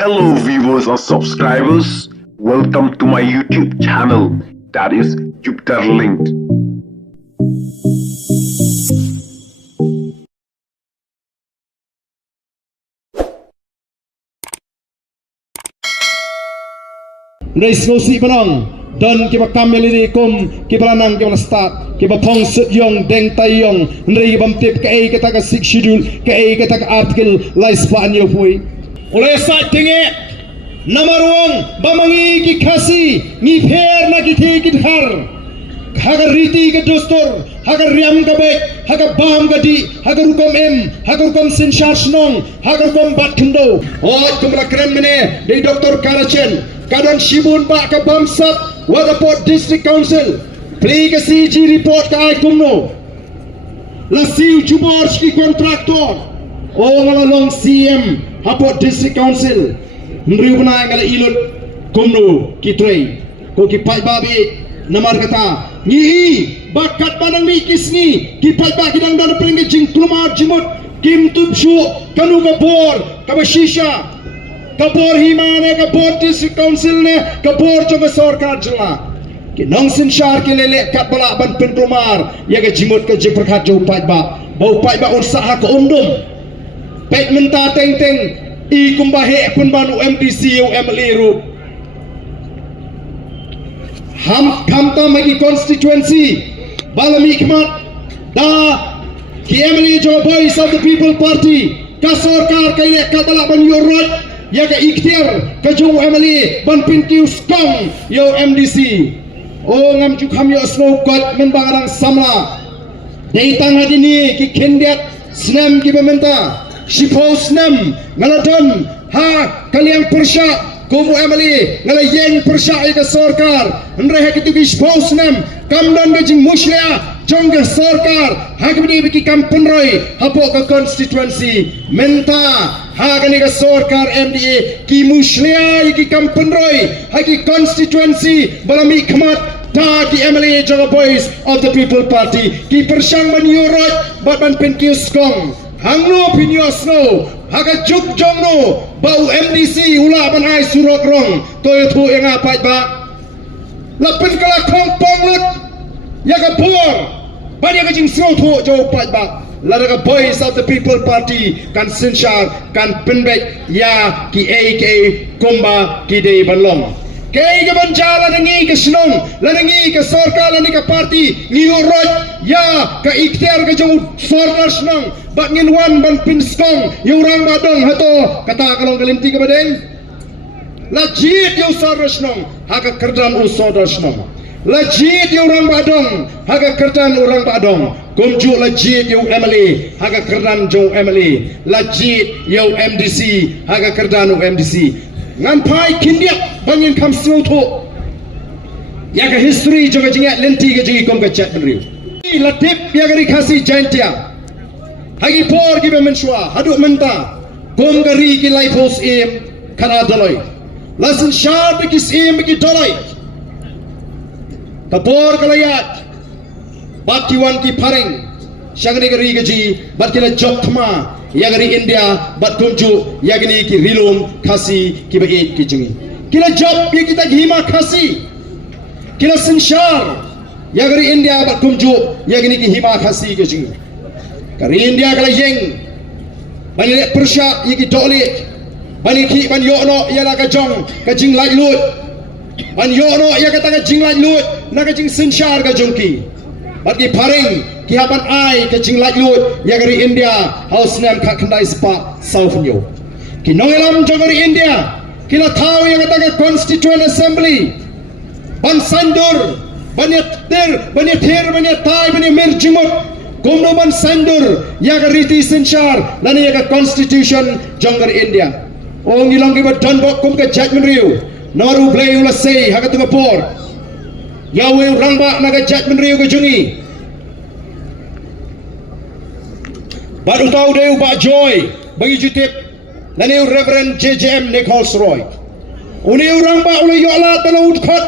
Hello viewers or subscribers, welcome to my YouTube channel, that is Jupiter Linked. Rais Nosi Banang dan kiba kamel ini kum kiba lanang kiba start kiba pong sut yong deng tay yong nrei kiba mtip kai kata ka six schedule kai kata ka article lais pa anyo pui oleh sa tinge namaruang bamangi ki khasi ni pher na ki thi ki thar hagar riti ke dostor hagar riam ka be hagar bam ka di hagar hukum hagar hukum sinshar snong hagar hukum bat khindo oi kumra krem mene de Dr. Karachen kadon shibun ba ka bamsat Wadaport District Council play ka CG report ka ay kumno la siu jubor ki kontraktor o ngalalong CM Haport District Council nriu na ngala ilot kumno ki trey ko ki pai babi namar kata ni bakat banang mikis ni ki pai ba kidang dan pringge jing klumar jimut kim tubshu kanu ka bor ka shisha kapor himane kapor district council ne kapor coba sarkar jela ke nongsin shar ke lele kat bala ban pentromar ya ke jimut ke jiperkhat jo pai ba bau pai ba usaha ke undum pet menta teng teng I kumbahe kun banu MDC u MLE ru ham ta magi constituency balami khmat da ki MLE jo voice of the people party ka sarkar ke le kat bala ban yorot ya ka ikhtiar ka jung MLE ban pintiu skong yo MDC o ngam ju kham yo snow god men bangarang samla dei tang hadini ki khendiat snam ki bementa shipho snam ngaladon ha kaliang persha kumu MLE ngala yeng persha ka sarkar nre ki tu ki shipho snam kamdan ka jing muslia jong ka sarkar ha ki ki kampun roi hapo ka constituency menta ha kani ka sarkar MDA ki muslia ki kampun roi ha ki constituency balami khmat ta ki MLE jaga voice of the people party ki persang ban yorot bat ban penkiu skong hangno pinyosno haga juk jongno bau MDC ula ban ai surok rong toy thu enga pai ba lapin kala khong ponglut ya ka bor ban ya ka jing sro thu jo pai ba ladaga voice of the people party kan sinshar kan pinbek ya ki AK kumba ki dei banlong kay ka banjala nangi ka sinong lanangi ka sarkar lani ka party ni urot ya ka ikhtiar ka jong sarkar sinong bat ngin wan ban pinskong yurang badong hato kata kalong kalimti ka badeng lajit yu sarkar sinong haka kerdan u sarkar sinong lajit yurang badong haka kerdan urang badong kumju lajit yu MLE haka kerdan jong MLE lajit yu MDC haka kerdan u MDC ngampai kindiak bangin kam snoto ya ka history joga jinga lenti ga jingi kom ga chat benriu latip ya gari khasi jaintia hagi por gi bemenswa hadu menta kom gari ki life house em kana daloi lasan shar ki em ki daloi kapor kalayat batiwan ki paring shagni gari ga ji batkila jokma yagari India bat kumju yagni ki rilum khasi ki bagi ki jungi kila job ye kita hima khasi kila sinshar yagari India bat kumju yagni ki hima khasi ki jungi kari India kala yeng bani le persha ye ki dole bani ki ban yono ya la ka jong ka jing lai lut ban yono ya ka ta ka jing lai lut na ka jing sinshar ka jungki bat ki paring ki hapan ai ke jing laj lut ya gari India house nam kha khandai spa south nyo ki nongelam jogari India kila thau ya kata ke constituent assembly ban sandur banyat ter banyat tai banyat merjimut kumno ban sandur ya gari ti sinshar lani ya ka constitution jongari India o ngilong ki ba don bok kum ka judgment riu noru play ula say ha ka tu por ya we rangba na ka judgment riu ka jungi baru tahu deu Pak Joy bagi jutip lani Reverend JJM Nichols Roy uni orang ba ule yolat bala udkhat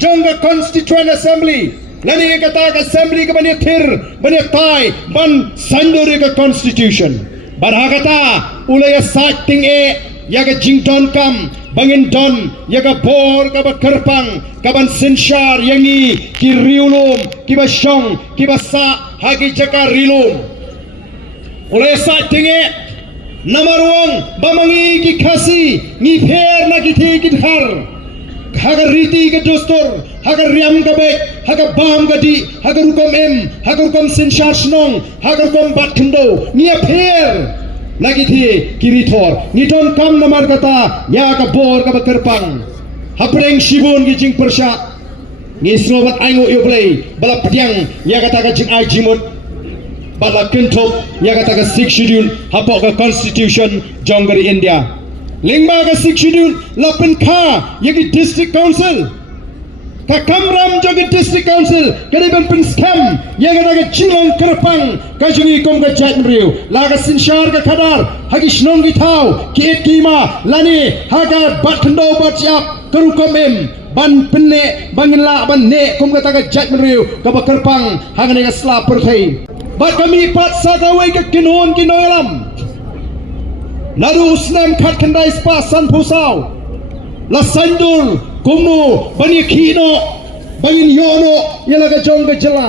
jongga constituent assembly lani kata assembly ke bani thir bani tai ban sandur ke constitution barha kata ule ya sating yaga jing don kam bangin don yaga bor ka ba kerpang ka ban sinshar yangi ki riulum ki ba shong ki ba sa hagi jaka rilum oleh sa tinge namaruang bamangi ki khasi ni pher na ki thi ki thar haga riti ke dostor haga riam ka be haga bam ka di haga rukom em haga rukom sinshar snong haga rukom bat khindo ni pher lagi thi kiritor ni don kam namar kata ya ka bor ka kerpang hapreng shibun gi jing persha ni slobat aingo yoplay bala pediang ya kata ka jing ai jimut bala kentop ya kata ka 6 schedule hapok ka constitution jonggari India lingba ka 6 schedule lapen kha yagi district council ka kamram jogi district council kadi ban pin scam ya kata ka chilong kerpang ka jungi kom ka jat mriu la ka sinshar ka khadar hagi snong gi thau ki kima lani haga bathndo batjap karu kom em ban penne bangila ban ne kom ka ta ka jat mriu ka ba kerpang hagane ka sla perthai bat kami pat sagawai ka kinon kinoyalam Lalu usnam khat khandai spa san phusau la sandul kumnu bani khino bangin yono yalaga jong ga jala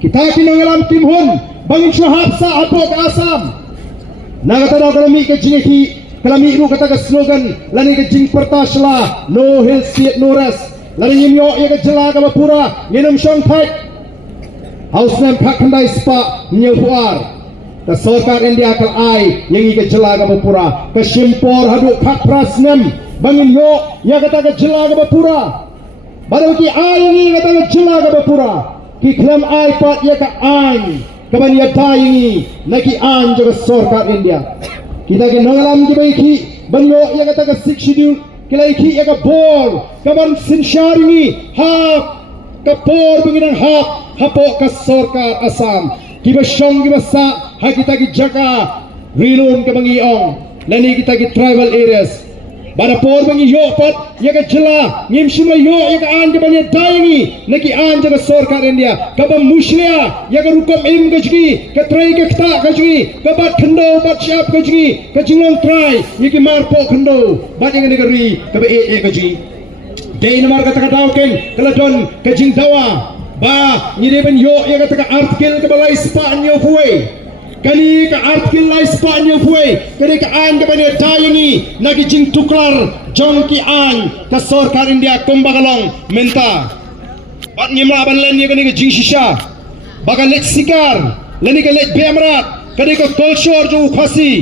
kita kinongalam timhun bangin syahab sa apok asam nagata kalami ka jineki kalami ru kata ka slogan lani ka jing pertasla no hill siat no rest lani yimyo ya ka jala ka pura nginum shong thai hausnam khat khandai spa nyeuar ka sarkar India kal ai yang ika jelaga bapura ka simpor haduk khat prasnem bangin yo ya kata ka jelaga bapura baru ki ai yang kata ka jelaga bapura ki klam ai pat ya ka ai ka ban ya dai ni naki an jo sarkar India kita ke nangalam ki baiki ban yo ya kata ka 6 schedule kilai ki ya ka bor ka ban sinshar ni ha ka bor bangin hap hapo ka sarkar Assam kiba shong kiba sa ha kita ki jaka rilum ke bangi ong lani kita ki tribal areas bada por bangi yo pat ya ka jela ngim shima yo ya ka an ke bangi daingi naki an jaga sarkar India ka ba muslia ya ka rukom im ka jgi ka trai ka kta ka jgi ka bat khando bat shap ka jgi ka jinglong trai ni ki mar po khando bat yang ka ri ka ba e ka jgi dei namar ka ta daw ken kala don ka jing dawa ba ni ben yo ya kata ka artikel ke balai Spanyol fuai kani ka artikel lai Spanyol fuai kani ka an ke bani dayangi nagi jing tuklar jongki an ka sarkar India kombagalong menta bat ngimla ban len ni kani ka jing shisha baga let sikar leni ka let bemrat kani ka culture jo khasi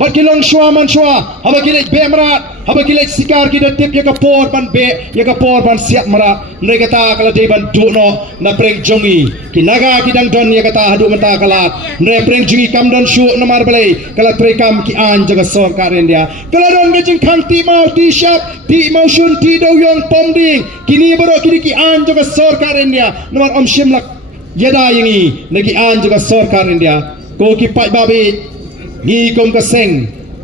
bat kilong shwa man shwa haba ki let bemrat haba ki let sikar ki da tip ya ka por ban be ya ka por ban siap mara mereka ta kala dei ban duno na preng jongi ki naga ki dang don ya ka ta hadu mata kala ne preng jongi kam don shu na mar balai kala trekam ki an jaga sarkar India kala don ge jing khang ti mau ti shap ti mau shun ti do yong pom ding kini baro ki an jaga sarkar India nomor om shimlak yada yangi nagi an jaga sarkar India ko ki pai babi ni kom ka seng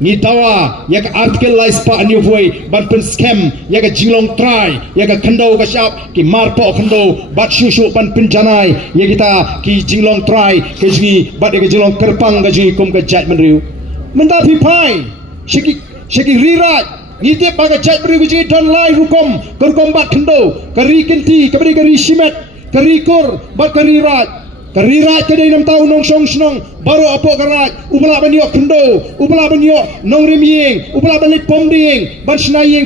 ni tawa ya ka artikel lai spa new boy ban pen scam ya ka jinglong try ya ka khando ka shap ki marpo khando bat shushu ban pen janai ya kita ki jinglong try ke jingi bat ya ka jinglong kerpang ka jingi kom ka jat menriu menda pi pai shiki rirat ni te pa ka jat menriu ka jingi don lai rukom kerkom bat khando ka ri kenti ka bari ka ri shimet ka ri kor bat ka ri rat Karirat kadai 6 tahun nong song snong baru apa karat ubala banyo kendo ubala banyo nong rimyeng ubala banit pomding ban snayeng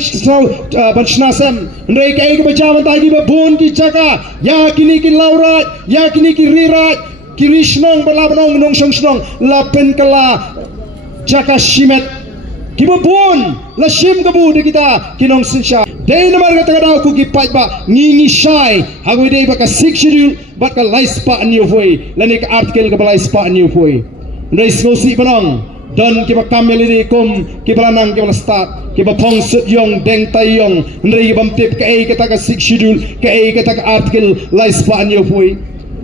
ban snasam ndai kai ke bajawan tadi ba bon ki jaka ya kini ki laurat ya kini ki rirat kiri snong bala banong nong song snong lapen kala jaka shimet kiba bon la shim kabu de kita kinong sinsha dei namar kata kada ku ki pai ba ngi shai hagu dei ba ka 6 schedule ba ka lai spa new foi lani ka artikel ka balai spa new foi ndai snosi banong don ki ba kameli kom ki balanang ki bala start ki ba thong sut yong deng tai yong ndai bam tip ka ei kata ka 6 schedule ka ei kata ka artikel lai spa new foi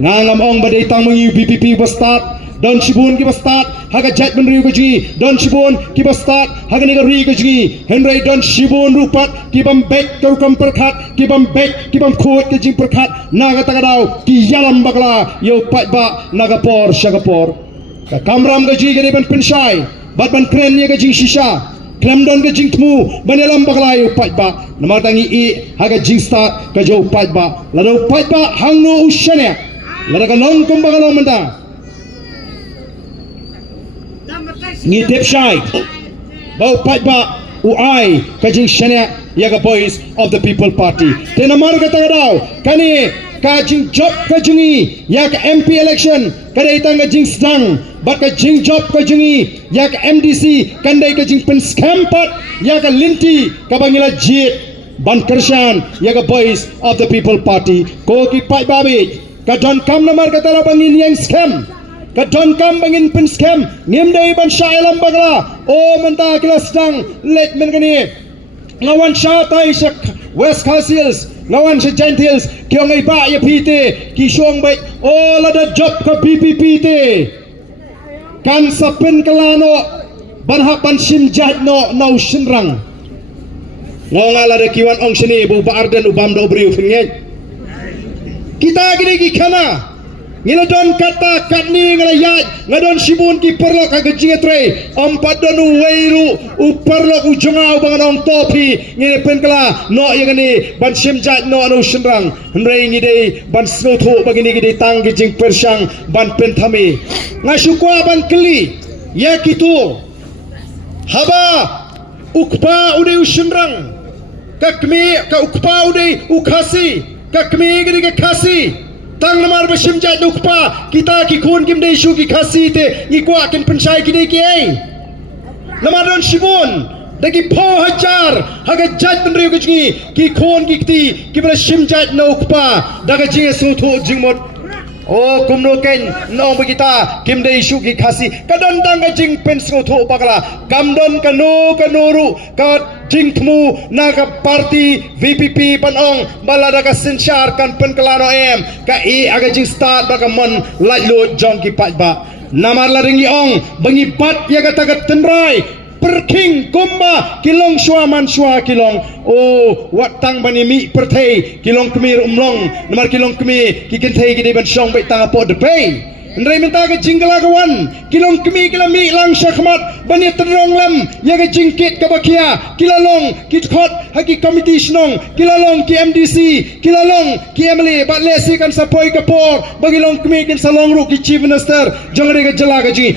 ngangam ong ba dei tang mangi PPP ba start Don Shibun ki start haga jat menriu ka ji Don Shibun ki start haga nega ri ka ji Henry Don Shibun rupat ki bam bek ka rukam perkhat ki bam bek ki bam khot ka ji perkhat naga tagadau ki yalam bagla yo pat ba naga por shagapor ka kamram ka ji gani ban pinshai bat ban kren ni ka ji shisha klamdon ke jing temu banelam baklai upat ba nama tangi I haga jing start ke jo upat ba lada upat ba hang no ushane lada kalon kum bakalon menta ni depshai ba upat ba uai ke jing shane yaga boys of the people party tenamar kata daw kani ka jing job ka jingi yak MP election kadai tang ka jing sedang bat ka jing job ka jingi yak MDC kandai ka jing pen scam pat yak linti ka bangila jit ban kershan yak boys of the people party ko ki pai babi ka don kam namar ka tara bangin yang scam ka don kam bangin pen scam ngim dai ban shailam bagla o menta kila sedang let men kani ngawan syatai syak West Castles ngawan sa Gentiles kiyong ay ba ya pite kisyong bay o lada job ka PPP te kan sa kalano banhapan simjad no na usinrang nga lada kiwan ong sini bu baardan ubam do briu fingay kita gini gikana ngila don kata katni ngala yaj ngadon sibun ki perlo ka gajinga tre ampat don weiru uperlo ujungau bangan ong topi ngine penkala no yagani ban simjat no anu shenrang hnrei ngide ban snotho bagini gide tang gijing persyang ban penthami ngasukwa ban keli ya kitu haba ukpa ude ushenrang kakmi ka ukpa ude ukhasi kakmi gide khasi tang namar basim jat nukpa kita ki khun kim dei shu ki khasi te ni kwa ken penchai ki dei ki ai namar don sibun dagi pho hajar haga jat ben riu ki khun ki ti ki basim jat nukpa daga jinge su thu jingmot o kumno ken no kita kim dei shu ki khasi kadon dang ga jing pen su thu bakala kamdon kanuru ka jing temu naga parti VPP panong balada ka sensyar kan penkelano em ka I aga jing start baka mon lajlo jong ki patba namar laringi ong bangi pat yaga tagat tenrai perking kumba kilong swaman swa kilong o watang bani mi perthei kilong kemir umlong namar kilong kemi ki kenthei ki ban song bai tanga po de pei Ndrai minta ke jingkala kawan kilong kemi kilami lang syakmat bani terong lam ya ke jingkit ke bakia kilalong kitkot haki komiti snong kilalong ki MDC kilalong ki MLA bat lesi kan sapoi kapor bagi long kemi kin salong ru ki chief minister jangre ke jala ke ji